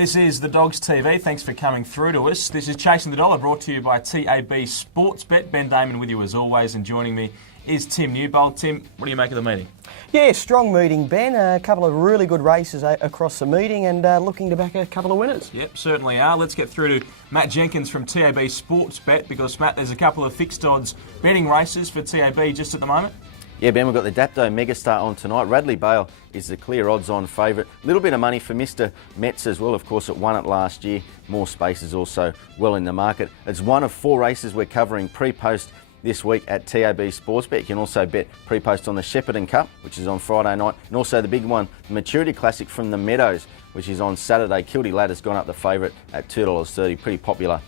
This is the Dogs TV. Thanks for coming through to us. This is Chasing the Dollar, brought to you by TAB Sportsbet. Ben Damon with you as always, and joining me is Tim Newbold. Tim, what do you make of the meeting? Yeah, strong meeting, Ben. A couple of really good races across the meeting, and looking to back a couple of winners. Yep, certainly are. Let's get through to Matt Jenkins from TAB Sportsbet, because, Matt, there's a couple of fixed odds betting races for TAB just at the moment. Yeah, Ben, we've got the Dapto Megastar on tonight. Radley Bale is the clear odds-on favourite. A little bit of money for Mr. Metz as well. Of course, it won it last year. More spaces also well in the market. It's one of 4 races we're covering pre-post this week at TAB Sportsbet. You can also bet pre-post on the Shepparton Cup, which is on Friday night, and also the big one, the Maturity Classic from the Meadows, which is on Saturday. Kilty Ladder's gone up the favourite at $2.30. Pretty popular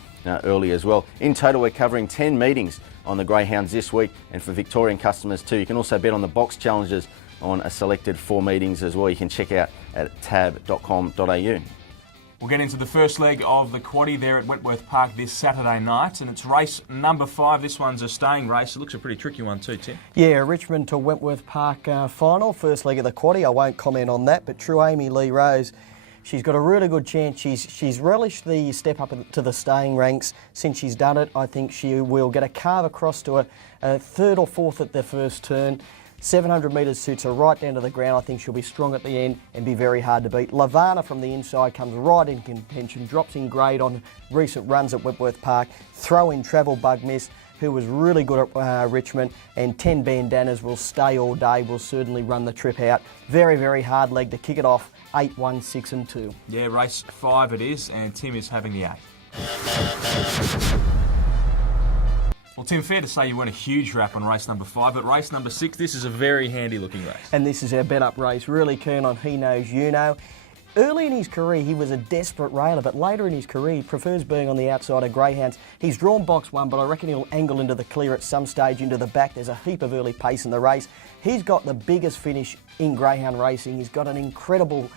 early as well. In total, we're covering 10 meetings on the Greyhounds this week, and for Victorian customers too. You can also bet on the box challenges on a selected 4 meetings as well. You can check out at tab.com.au. We'll get into the first leg of the quaddie there at Wentworth Park this Saturday night, and it's race number 5. This one's a staying race. It looks a pretty tricky one too, Tim. Yeah, Richmond to Wentworth Park final, first leg of the quaddie. I won't comment on that, but True Amy Lee Rose, she's got a really good chance. She's relished the step up to the staying ranks since she's done it. I think she will get a carve across to a third or fourth at the first turn. 700 metres suits her right down to the ground. I think she'll be strong at the end and be very hard to beat. Lavana from the inside comes right in contention, drops in grade on recent runs at Wentworth Park. Throw in Travel Bug Miss, who was really good at Richmond, and 10 Bandanas will stay all day, will certainly run the trip out. Very, very hard leg to kick it off, 8, 1, 6 and 2. Yeah, race 5 it is, and Tim is having the 8. Well, Tim, fair to say you weren't a huge wrap on race number 5, but race number 6, this is a very handy looking race. And this is our bet-up race. Really keen on He Knows You Know. Early in his career, he was a desperate railer, but later in his career, he prefers being on the outside of greyhounds. He's drawn box 1, but I reckon he'll angle into the clear at some stage into the back. There's a heap of early pace in the race. He's got the biggest finish in greyhound racing. He's got an incredible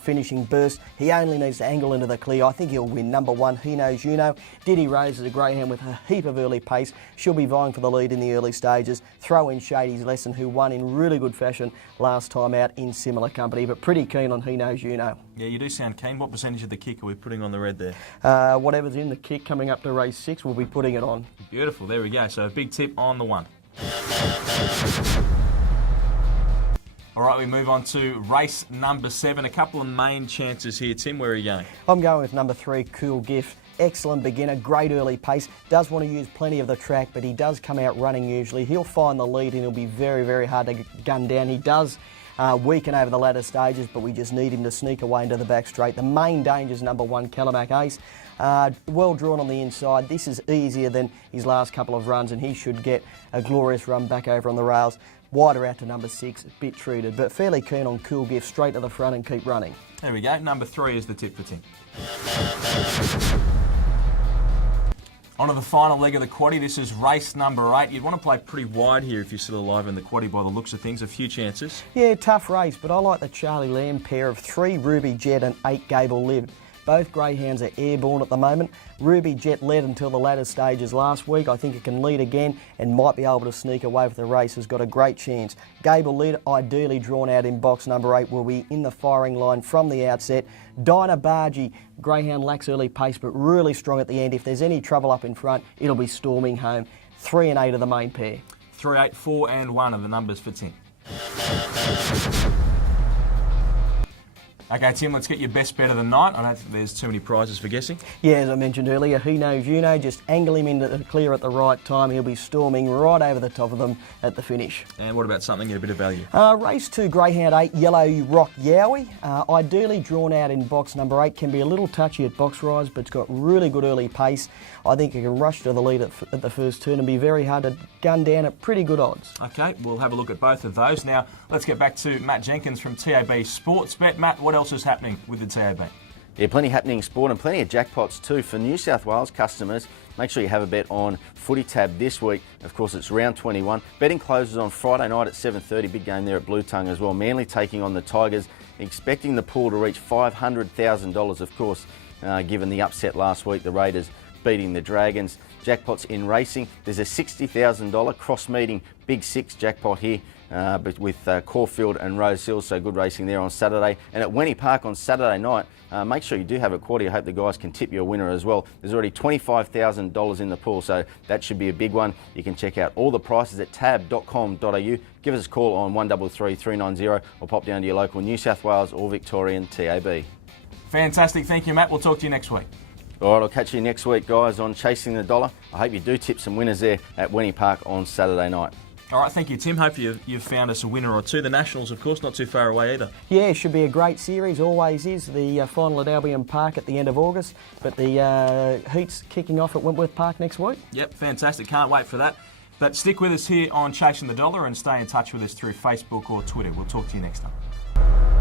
finishing burst. He only needs to angle into the clear. I think he'll win. Number 1, He Knows You Know. Diddy Rose is a greyhound with a heap of early pace. She'll be vying for the lead in the early stages. Throw in Shady's Lesson, who won in really good fashion last time out in similar company, but pretty keen on He Knows You Know. Yeah, you do sound keen. What percentage of the kick are we putting on the red there? Whatever's in the kick coming up to race 6, we'll be putting it on. Beautiful. There we go. So a big tip on the 1. All right, we move on to race number 7. A couple of main chances here. Tim, where are you going? I'm going with number 3, Cool Gift. Excellent beginner, great early pace. Does want to use plenty of the track, but he does come out running usually. He'll find the lead and he'll be very, very hard to gun down. He does weaken over the latter stages, but we just need him to sneak away into the back straight. The main danger is number 1, Calabac Ace. Well drawn on the inside. This is easier than his last couple of runs, and he should get a glorious run back over on the rails. Wider out to number 6, a bit treated, but fairly keen on Cool Gift, straight to the front and keep running. There we go. Number 3 is the tip for Tim. On to the final leg of the quaddie. This is race number 8. You'd want to play pretty wide here if you're still alive in the quaddie by the looks of things. A few chances. Yeah, tough race, but I like the Charlie Lamb pair of 3 Ruby Jet and 8 Gable Lib. Both greyhounds are airborne at the moment. Ruby Jet led until the latter stages last week. I think it can lead again and might be able to sneak away with the race. Has got a great chance. Gable Lid, ideally drawn out in box number 8, will be in the firing line from the outset. Dinah Bargy, greyhound lacks early pace but really strong at the end. If there's any trouble up in front, it'll be storming home. 3 and 8 are the main pair. 3, 8, 4 and 1 are the numbers for Tim. Okay, Tim, let's get your best bet of the night. I don't think there's too many prizes for guessing. Yeah, as I mentioned earlier, He Knows You Know. Just angle him into the clear at the right time. He'll be storming right over the top of them at the finish. And what about something at a bit of value? Race 2, Greyhound 8, Yellow Rock Yowie. Ideally drawn out in box number 8. Can be a little touchy at box rise, but it's got really good early pace. I think it can rush to the lead at the first turn and be very hard to gun down at pretty good odds. Okay, we'll have a look at both of those. Now, let's get back to Matt Jenkins from TAB Sportsbet. Matt, what else is happening with the TAB? Yeah, plenty happening in sport and plenty of jackpots too. For New South Wales customers, make sure you have a bet on Footy Tab this week. Of course, it's round 21. Betting closes on Friday night at 7:30. Big game there at Blue Tongue as well. Manly taking on the Tigers, expecting the pool to reach $500,000, of course, given the upset last week, the Raiders beating the Dragons. jackpots in racing. There's a $60,000 cross-meeting Big Six jackpot here but with Caulfield and Rose Hill, so good racing there on Saturday. And at Wentworth Park on Saturday night, make sure you do have a quarter. I hope the guys can tip you a winner as well. There's already $25,000 in the pool, so that should be a big one. You can check out all the prices at tab.com.au. Give us a call on 133 390 or pop down to your local New South Wales or Victorian TAB. Fantastic. Thank you, Matt. We'll talk to you next week. All right, I'll catch you next week, guys, on Chasing the Dollar. I hope you do tip some winners there at Wentworth Park on Saturday night. All right, thank you, Tim. Hope you've found us a winner or two. The Nationals, of course, not too far away either. Yeah, it should be a great series, always is. The final at Albion Park at the end of August, but the heats kicking off at Wentworth Park next week. Yep, fantastic. Can't wait for that. But stick with us here on Chasing the Dollar and stay in touch with us through Facebook or Twitter. We'll talk to you next time.